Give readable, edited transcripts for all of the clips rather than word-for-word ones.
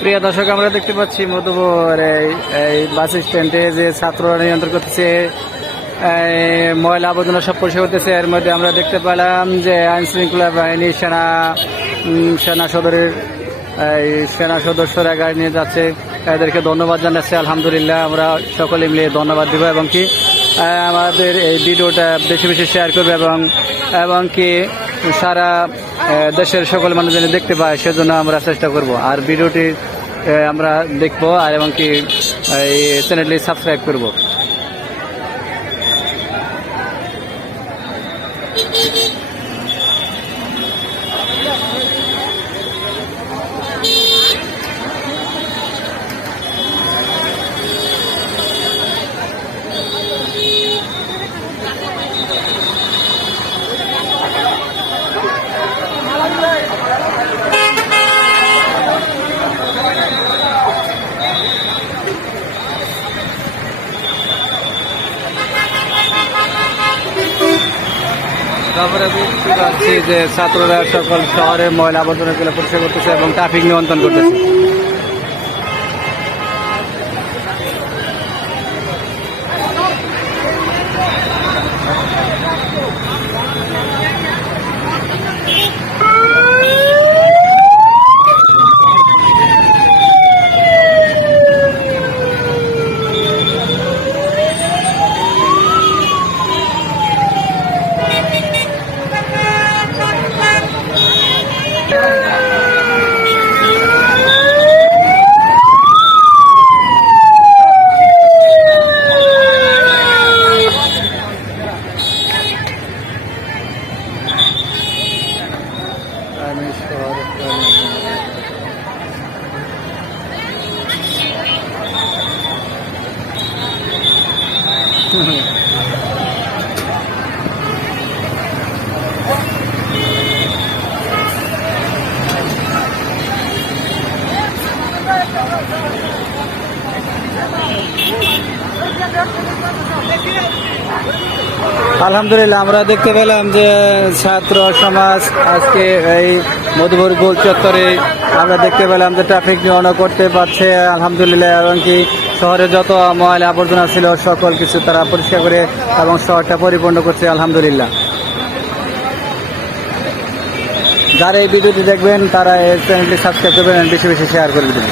প্রিয় দর্শক, আমরা দেখতে পাচ্ছি মধুপুর এই বাস স্ট্যান্ডে যে ছাত্ররা নিয়ন্ত্রণ করতেছে, ময়লা আবর্জনা সব পরিষ্কার করতেছে। এর মধ্যে আমরা দেখতে পেলাম যে আইন শৃঙ্খলা বাহিনী সেনা সদস্যরা গাড়ি নিয়ে যাচ্ছে। এদেরকে ধন্যবাদ জানাচ্ছি। আলহামদুলিল্লাহ, আমরা সকলে মিলে ধন্যবাদ দিব এবং কি আমাদের এই ভিডিওটা বেশি বেশি শেয়ার করবে এবং কি সারা দেশের সকল মানুষ যেন দেখতে পায় সেজন্য আমরা চেষ্টা করব। আর ভিডিওটি আমরা দেখবো আর এবং কি এই চ্যানেলটি সাবস্ক্রাইব করব। তারপরে দেখতে পাচ্ছি যে ছাত্ররা সকল শহরের ময়লা আবর্জনাগুলো পরিষ্কার করতেছে এবং ট্রাফিক নিয়ন্ত্রণ করতেছে। আলহামদুলিল্লাহ, আমরা দেখতে পেলাম যে ছাত্র সমাজ আজকে এই মধুপুর গোল চত্বরে আমরা দেখতে পেলাম যে ট্রাফিক নিয়ন্ত্রণ করতে পারছে আলহামদুলিল্লাহ, এবং কি শহরে যত ময়লা আবর্জনা ছিল সকল কিছু তারা পরিষ্কার করে এবং শহরটা পরিপূর্ণ করছে আলহামদুলিল্লাহ। যারা এই ভিডিওটি দেখবেন তারা এই চ্যানেলটি সাবস্ক্রাইব করবেন, বেশি বেশি শেয়ার করে দেবেন।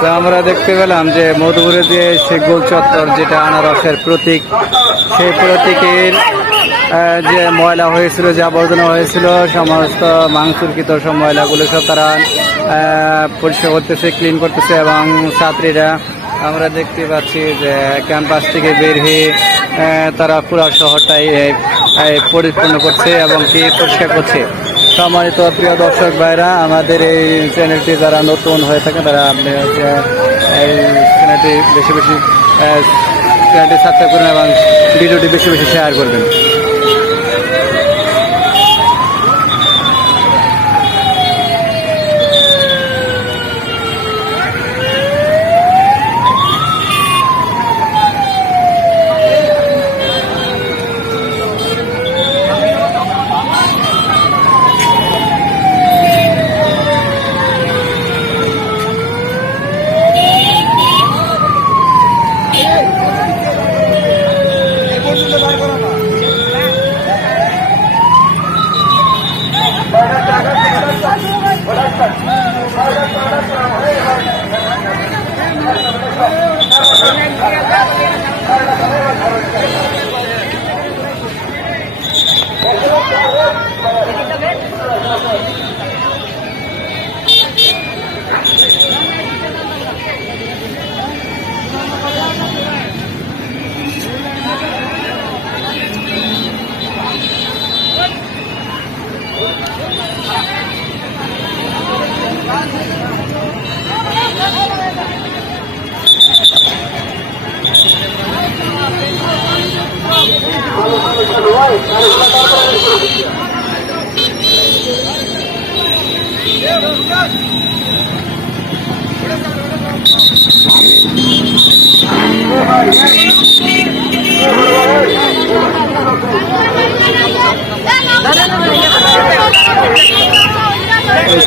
তো আমরা দেখতে পেলাম যে মধুপুরে যে সে গোল চত্বর, যেটা আনারসের প্রতীক, সেই প্রতীকের যে ময়লা হয়েছিল, যে আবর্জনা হয়েছিল, সমস্ত মাংসুরকৃত সব ময়লাগুলো সব তারা পরিষ্কার করতেছে, ক্লিন করতেছে। এবং ছাত্রীরা আমরা দেখতে পাচ্ছি যে ক্যাম্পাস থেকে বের হয়ে তারা পুরো শহরটাই পরিপূর্ণ করছে এবং কি পরিষ্কার করছে। সম্মানিত প্রিয় দর্শক ভাইরা, আমাদের এই চ্যানেলটি যারা নতুন হয়ে থাকেন তারা আপনি এই চ্যানেলটি বেশি বেশি চ্যানেলটি সাবস্ক্রাইব করবেন এবং ভিডিওটি বেশি বেশি শেয়ার করবেন।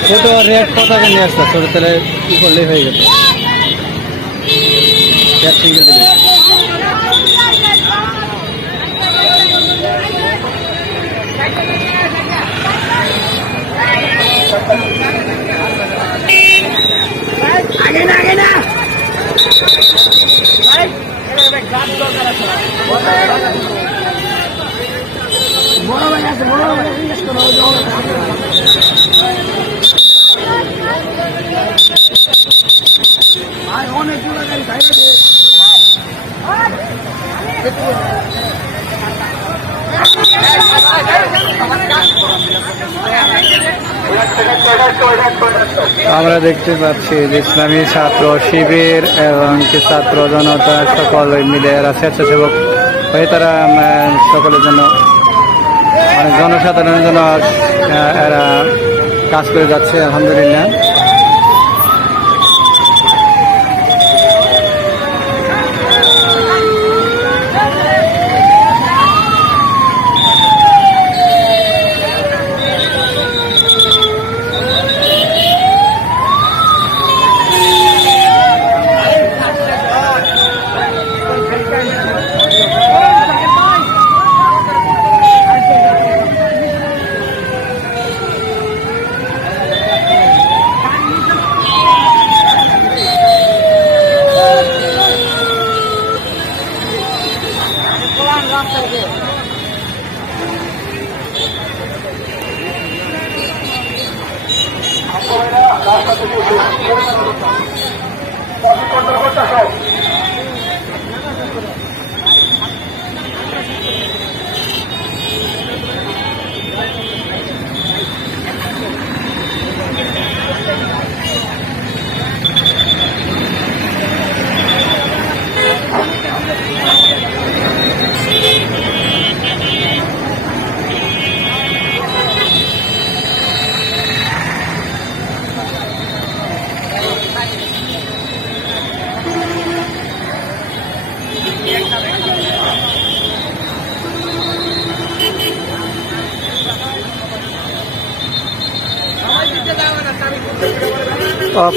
ছোট রেট কত নিয়ে আসতো ছোট তেলে কি করলেই হয়ে গেছে সিঙ্গেল দিলে আমরা দেখতে পাচ্ছি যে ইসলামী ছাত্র শিবির এবং ছাত্র জনতা সকল মিলে এরা স্বেচ্ছাসেবক হয়ে তারা সকলের জন্য মানে জনসাধারণের জন্য এরা কাজ করে যাচ্ছে আলহামদুলিল্লাহ।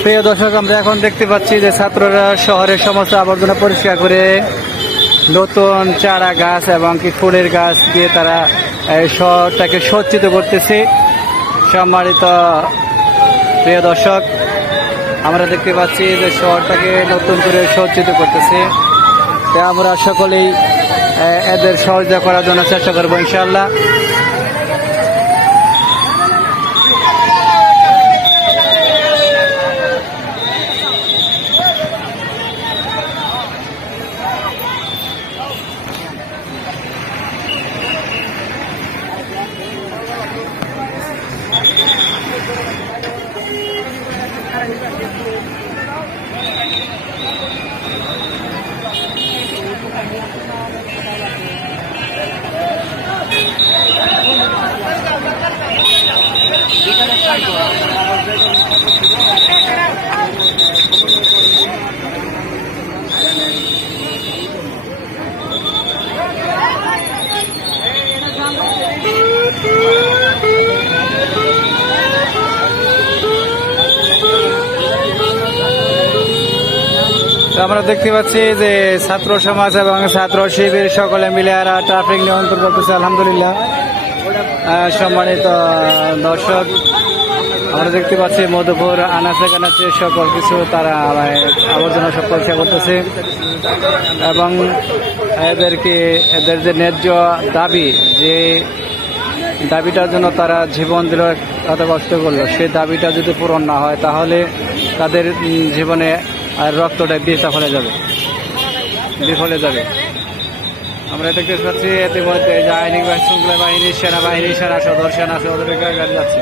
প্রিয় দর্শক, আমরা এখন দেখতে পাচ্ছি যে ছাত্ররা শহরের সমস্ত আবর্জনা পরিষ্কার করে নতুন চারা গাছ এবং কি ফুলের গাছ দিয়ে তারা শহরটাকে সজ্জিত করতেছে। সম্মানিত প্রিয় দর্শক, আমরা দেখতে পাচ্ছি যে শহরটাকে নতুন করে সজ্জিত করতেছে। আমরা সকলেই এদের সহযোগিতা করার জন্য চেষ্টা করবো ইনশাআল্লাহ। আমরা দেখতে পাচ্ছি যে ছাত্র সমাজ এবং ছাত্র শিবির সকলে মিলে এরা ট্রাফিক নিয়ন্ত্রণ করতেছে আলহামদুলিল্লাহ। সম্মানিত দর্শক, আমরা দেখতে পাচ্ছি মধুপুর আনাচে কানাচে সকল কিছু তারা আবর্জনা সব পরিষ্কার করতেছে এবং এদের যে ন্যায্য দাবি, যে দাবিটার জন্য তারা জীবন দিল, এত কষ্ট করলো, সেই দাবিটা যদি পূরণ না হয় তাহলে তাদের জীবনে আর রক্তটা বিফলে যাবে। আমরা দেখতে পাচ্ছি ইতিমধ্যে যে আইনি শৃঙ্খলা বাহিনী, সেনাবাহিনী, সেনা সদর গাড়ি যাচ্ছে।